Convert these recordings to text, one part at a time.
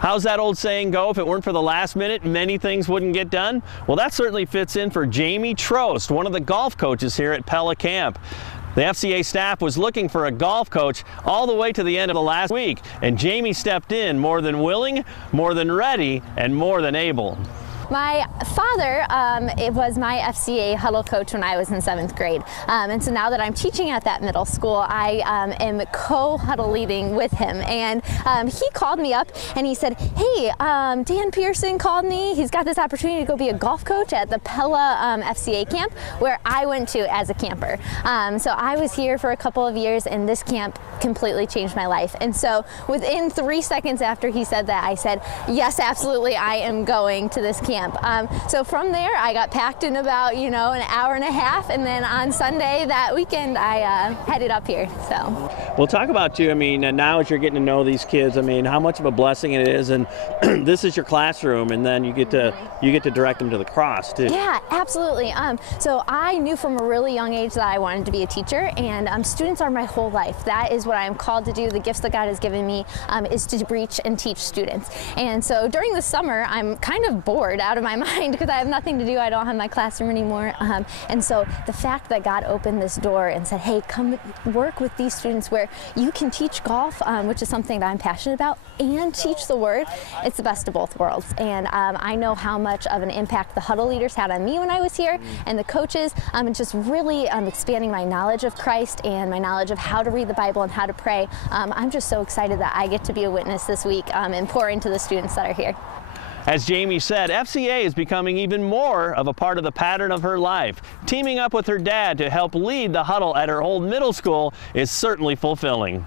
How's that old saying go? If it weren't for the last minute, many things wouldn't get done. Well, that certainly fits in for Jamie Trost, one of the golf coaches here at Pella Camp. The FCA staff was looking for a golf coach all the way to the end of the last week, and Jamie stepped in more than willing, more than ready, and more than able. My father was my FCA huddle coach when I was in 7th grade. And so now that I'm teaching at that middle school, I am co-huddle leading with him. And he called me up and he said, hey, Dan Pearson called me. He's got this opportunity to go be a golf coach at the Pella FCA Camp, where I went to as a camper. So I was here for a couple of years, and this camp completely changed my life. And so within 3 seconds after he said that, I said, yes, absolutely, I am going to this camp. So from there, I got packed in about, an hour and a half, and then on Sunday that weekend, I headed up here. So, well, talk about you. I mean, now as you're getting to know these kids, I mean, how much of a blessing it is, and this is your classroom, and then you get to direct them to the cross too. Yeah, absolutely. So I knew from a really young age that I wanted to be a teacher, and students are my whole life. That is what I am called to do. The gifts that God has given me is to reach and teach students. And so during the summer, I'm kind of bored out of my mind because I have nothing to do. I don't have my classroom anymore. And so the fact that God opened this door and said, hey, come work with these students where you can teach golf, which is something that I'm passionate about, and teach the word, it's the best of both worlds. And I know how much of an impact the huddle leaders had on me when I was here, and the coaches, and just really expanding my knowledge of Christ and my knowledge of how to read the Bible and how to pray. I'm just so excited that I get to be a witness this week and pour into the students that are here. As Jamie said, FCA is becoming even more of a part of the pattern of her life. Teaming up with her dad to help lead the huddle at her old middle school is certainly fulfilling.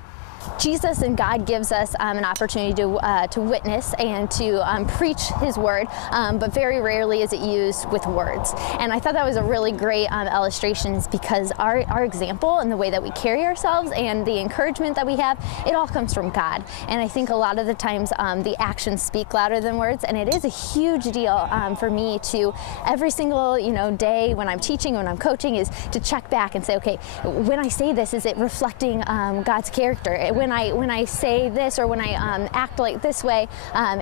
Jesus and God gives us an opportunity to witness and to preach His word, but very rarely is it used with words. And I thought that was a really great illustration, because our example and the way that we carry ourselves and the encouragement that we have, it all comes from God. And I think a lot of the times the actions speak louder than words, and it is a huge deal for me to every single day when I'm teaching, when I'm coaching, is to check back and say, okay, when I say this, is it reflecting God's character? When I say this, or when I act like this way,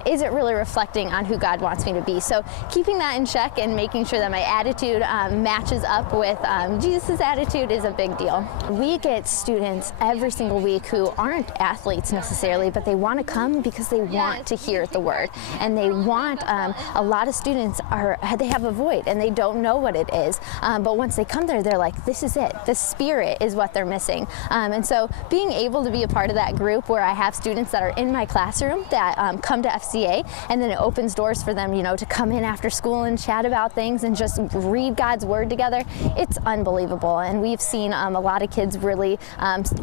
is it really reflecting on who God wants me to be? So keeping that in check and making sure that my attitude matches up with Jesus' attitude is a big deal. We get students every single week who aren't athletes necessarily, but they want to come because they want to hear the word. And they want, a lot of students they have a void and they don't know what it is. But once they come there, they're like, this is it. The Spirit is what they're missing. And so being able to be a part of that group where I have students that are in my classroom that come to FCA, and then it opens doors for them, to come in after school and chat about things and just read God's word together. It's unbelievable, and we've seen a lot of kids really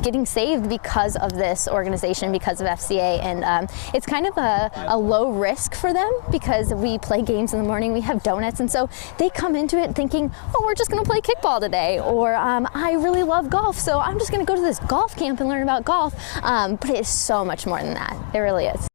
getting saved because of this organization, because of FCA, and it's kind of a low risk for them because we play games in the morning, we have donuts, and so they come into it thinking, oh, we're just going to play kickball today, or I really love golf, so I'm just going to go to this golf camp and learn about golf. But it is so much more than that. It really is.